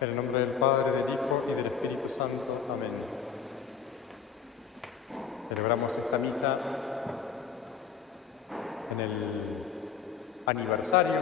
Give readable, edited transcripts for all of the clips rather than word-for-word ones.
En el nombre del Padre, del Hijo y del Espíritu Santo. Amén. Celebramos esta misa en el aniversario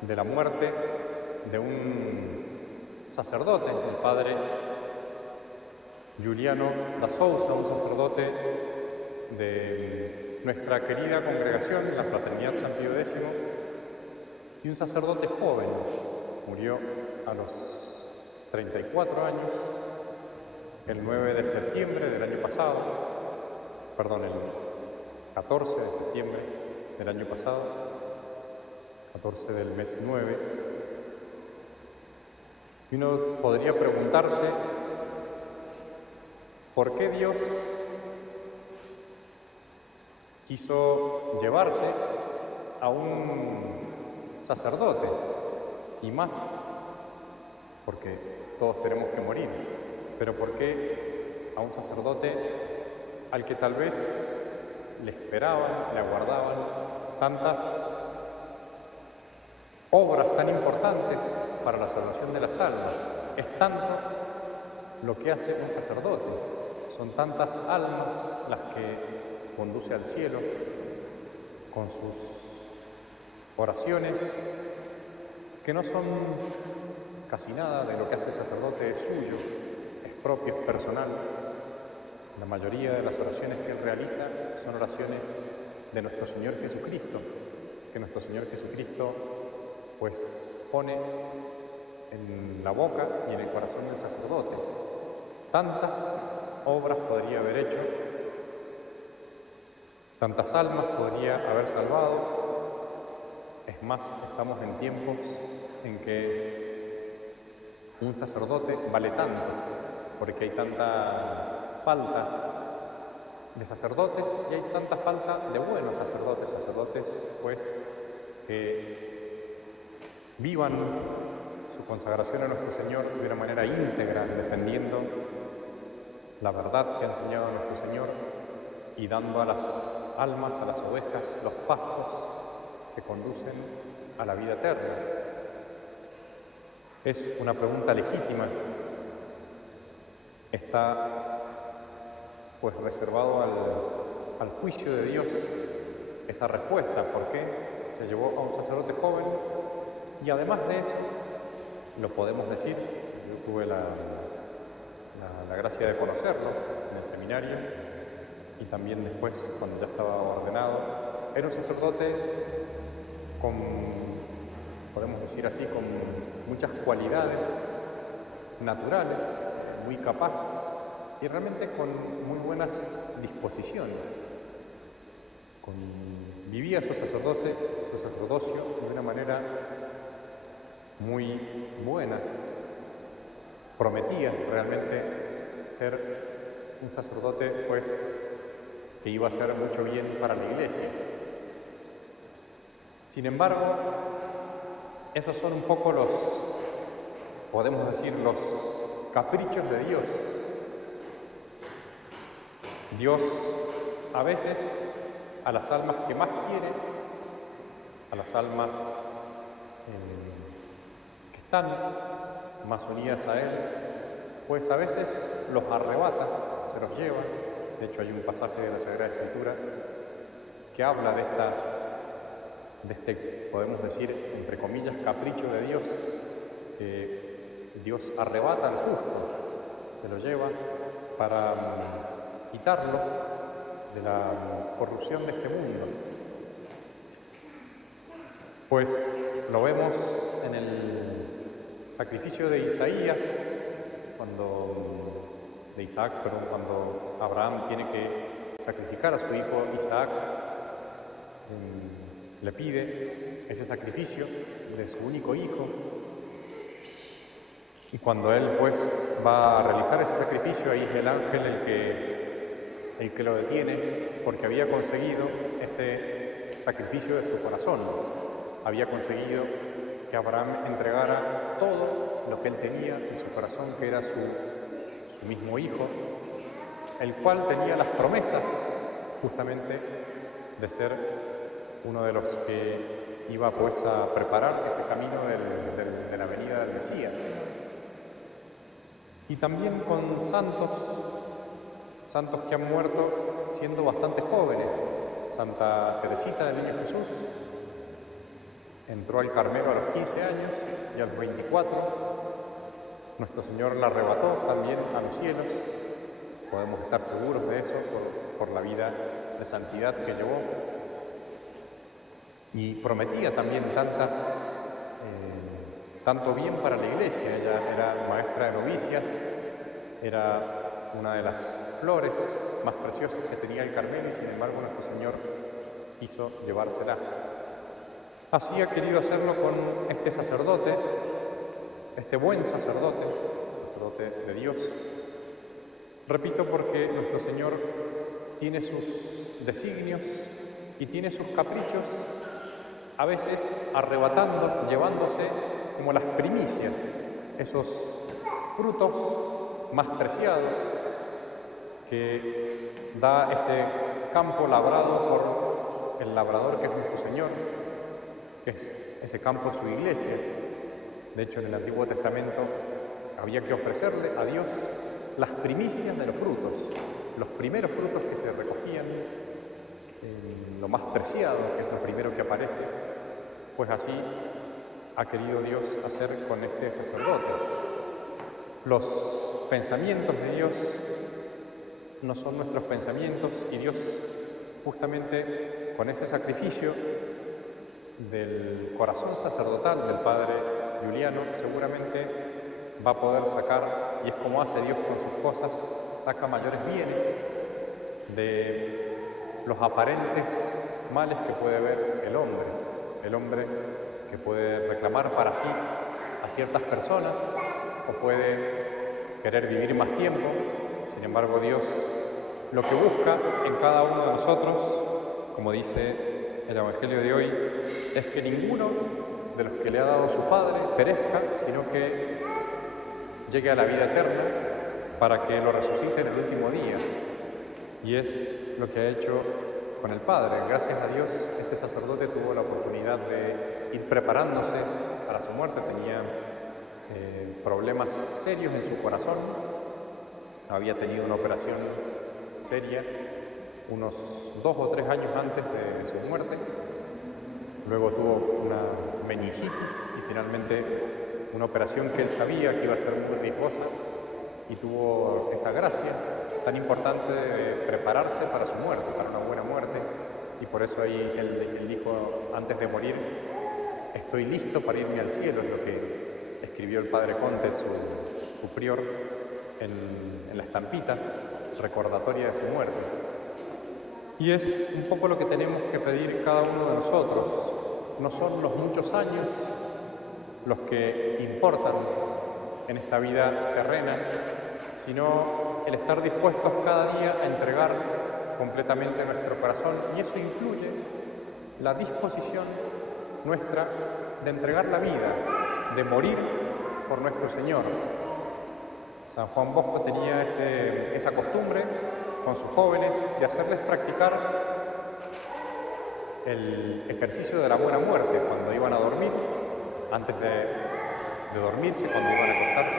de la muerte de un sacerdote, el padre Juliano da Souza, un sacerdote de nuestra querida congregación, la Fraternidad San Pío X, y un sacerdote joven. Murió a los 34 años, el 9 de septiembre del año pasado, perdón, el 14 de septiembre del año pasado, 14 del mes 9. Y uno podría preguntarse, ¿por qué Dios quiso llevarse a un sacerdote? Y más, porque todos tenemos que morir, pero ¿por qué a un sacerdote al que tal vez le esperaban, le aguardaban tantas obras tan importantes para la salvación de las almas? Es tanto lo que hace un sacerdote, son tantas almas las que conduce al cielo con sus oraciones, que no son casi nada de lo que hace el sacerdote, es suyo, es propio, es personal. La mayoría de las oraciones que él realiza son oraciones de nuestro Señor Jesucristo, que nuestro Señor Jesucristo pues pone en la boca y en el corazón del sacerdote. Tantas obras podría haber hecho, tantas almas podría haber salvado. Es más, estamos en tiempos en que un sacerdote vale tanto, porque hay tanta falta de sacerdotes y hay tanta falta de buenos sacerdotes pues que vivan su consagración a nuestro Señor de una manera íntegra, defendiendo la verdad que ha enseñado nuestro Señor y dando a las almas, a las ovejas, los pastos que conducen a la vida eterna. Es una pregunta legítima. Está pues reservado al juicio de Dios esa respuesta, ¿por qué se llevó a un sacerdote joven? Y además de eso, lo podemos decir, yo tuve la gracia de conocerlo en el seminario y también después cuando ya estaba ordenado. Era un sacerdote podemos decir así, con muchas cualidades naturales, muy capaz y realmente con muy buenas disposiciones. Vivía su sacerdocio de una manera muy buena. Prometía realmente ser un sacerdote pues que iba a hacer mucho bien para la Iglesia. Sin embargo, esos son un poco podemos decir, los caprichos de Dios. Dios a veces a las almas que más quiere, a las almas que están más unidas a Él, pues a veces los arrebata, se los lleva. De hecho, hay un pasaje de la Sagrada Escritura que habla de este, podemos decir, entre comillas, capricho de Dios, que Dios arrebata al justo, se lo lleva para quitarlo de la corrupción de este mundo. Pues lo vemos en el sacrificio de Isaías, de Isaac, cuando Abraham tiene que sacrificar a su hijo Isaac, le pide ese sacrificio de su único hijo, y cuando él pues va a realizar ese sacrificio, ahí es el ángel el que lo detiene, porque había conseguido ese sacrificio de su corazón, había conseguido que Abraham entregara todo lo que él tenía en su corazón, que era su mismo hijo, el cual tenía las promesas justamente de ser uno de los que iba pues a preparar ese camino de la venida el Mesías. Y también con santos que han muerto siendo bastante jóvenes. Santa Teresita del Niño Jesús entró al Carmelo a los 15 años y a los 24 nuestro Señor la arrebató también a los cielos. Podemos estar seguros de eso por la vida de santidad que llevó. Y prometía también tanto bien para la Iglesia. Ella era maestra de novicias, era una de las flores más preciosas que tenía el Carmelo y sin embargo nuestro Señor quiso llevársela. Así ha querido hacerlo con este sacerdote, este buen sacerdote de Dios. Repito, porque nuestro Señor tiene sus designios y tiene sus caprichos, a veces arrebatando, llevándose como las primicias, esos frutos más preciados que da ese campo labrado por el labrador que es nuestro Señor, que es ese campo su iglesia. De hecho, en el Antiguo Testamento había que ofrecerle a Dios las primicias de los frutos, los primeros frutos que se recogían, lo más preciado, que es lo primero que aparece. Pues así ha querido Dios hacer con este sacerdote. Los pensamientos de Dios no son nuestros pensamientos y Dios, justamente con ese sacrificio del corazón sacerdotal del padre Giuliano, seguramente va a poder sacar, y es como hace Dios con sus cosas, saca mayores bienes de los aparentes males que puede ver el hombre que puede reclamar para sí a ciertas personas o puede querer vivir más tiempo. Sin embargo, Dios lo que busca en cada uno de nosotros, como dice el Evangelio de hoy, es que ninguno de los que le ha dado su Padre perezca, sino que llegue a la vida eterna para que lo resucite en el último día. Y es lo que ha hecho con el Padre. Gracias a Dios, este sacerdote tuvo la oportunidad de ir preparándose para su muerte. Tenía problemas serios en su corazón. Había tenido una operación seria unos 2 o 3 años antes de su muerte. Luego tuvo una meningitis y finalmente una operación que él sabía que iba a ser muy riesgosa y tuvo esa gracia tan importante de prepararse para su muerte, para una buena muerte. Y por eso ahí él dijo antes de morir: estoy listo para irme al cielo, es lo que escribió el padre Conte, su prior, en la estampita recordatoria de su muerte. Y es un poco lo que tenemos que pedir cada uno de nosotros. No son los muchos años los que importan en esta vida terrena, sino el estar dispuestos cada día a entregar completamente nuestro corazón. Y eso incluye la disposición nuestra de entregar la vida, de morir por nuestro Señor. San Juan Bosco tenía esa costumbre con sus jóvenes de hacerles practicar el ejercicio de la buena muerte cuando iban a dormir, antes de dormirse, cuando iban a acostarse.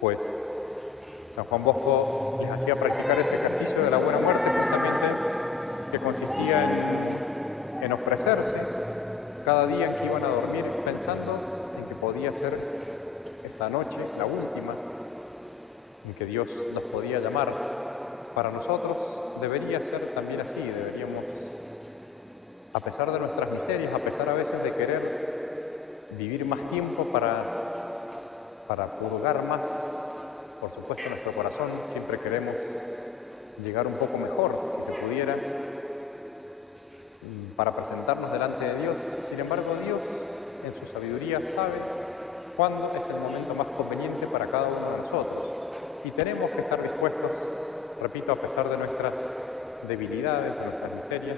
Pues San Juan Bosco les hacía practicar ese ejercicio de la buena muerte, justamente que consistía en ofrecerse cada día en que iban a dormir, pensando en que podía ser esa noche, la última, en que Dios los podía llamar. Para nosotros debería ser también así. Deberíamos, a pesar de nuestras miserias, a pesar a veces de querer vivir más tiempo para purgar más, por supuesto, nuestro corazón, siempre queremos llegar un poco mejor, si se pudiera, para presentarnos delante de Dios. Sin embargo, Dios, en su sabiduría, sabe cuándo es el momento más conveniente para cada uno de nosotros. Y tenemos que estar dispuestos, repito, a pesar de nuestras debilidades, de nuestras miserias,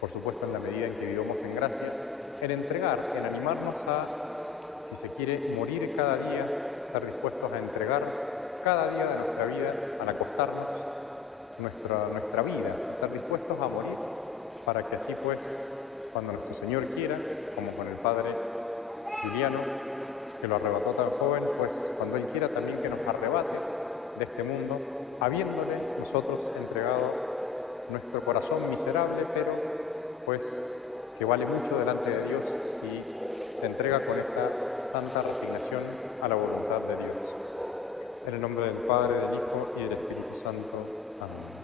por supuesto en la medida en que vivamos en gracia, en entregar, en animarnos a, si se quiere, morir cada día, estar dispuestos a entregar cada día de nuestra vida, al acostarnos, nuestra vida, estar dispuestos a morir para que así pues, cuando nuestro Señor quiera, como con el Padre Juliano, que lo arrebató tan joven, pues cuando Él quiera también que nos arrebate de este mundo, habiéndole nosotros entregado nuestro corazón miserable, pero pues que vale mucho delante de Dios si se entrega con esa santa resignación a la voluntad de Dios. En el nombre del Padre, del Hijo y del Espíritu Santo. Amén.